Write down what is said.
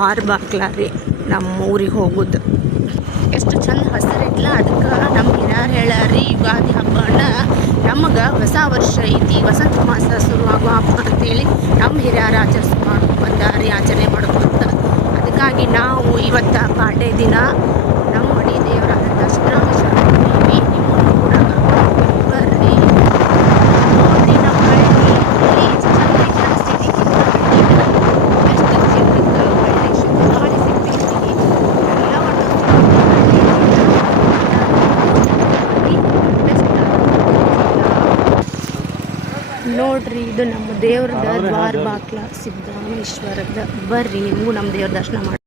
ದ್ವಾರ ಬಾಕ್ಲ ರೀ ನಮ್ಮ ಊರಿಗೆ ಹೋಗೋದು. ಎಷ್ಟು ಚಂದ ಹಸಿರಿಲ್ಲ. ಅದಕ್ಕೆ ನಮ್ಮ ಹಿರಿಯರು ಹೇಳ್ಯಾರಿ ಯುಗಾದಿ ಹಬ್ಬನ ನಮಗೆ ಹೊಸ ವರ್ಷ ಐತಿ, ವಸಂತ ಮಾಸ ಶುರುವಾಗುವ ಹಬ್ಬ ಅಂತೇಳಿ ನಮ್ಮ ಹಿರಿಯರು ಆಚರಿಸ್ಕೊಂಡು ಬಂದಾರಿ, ಆಚರಣೆ ಮಾಡ್ಕೊಂತ. ಅದಕ್ಕಾಗಿ ನಾವು ಇವತ್ತು ಪಾಡ್ಯ ದಿನ ನಮ್ಮ ಮಡಿ ದೇವರಾದಂಥ ಸಿದ್ದರಾಮೇಶ್ವರ ನಿಮ್ಮನ್ನು ಕೂಡ ಕರ್ಕೊಂಡು ಬರ್ರಿ. ನೋಡ್ರಿ ನಮ್ಮ ಹಳ್ಳಿ ಎಷ್ಟು ಚಂದ ಕಾಣಿಸ್ತಿದೆ. ಎಷ್ಟು ಜನಕ್ಕೆ ಒಳ್ಳೆ ಶುದ್ಧ ಗಾಳಿ ಸಿಗ್ತೈತಿ. ಎಲ್ಲವನ್ನು ನೋಡ್ರಿ, ಇದು ನಮ್ಮ ದೇವ್ರದ ದ್ವಾರ ಬಾಕ್ಲ ಸಿದ್ದರಾಮೇಶ್ವರದ. ಬರ್ರಿ ನೀವು ನಮ್ಮ ದೇವ್ರ ದರ್ಶನ ಮಾಡಿ.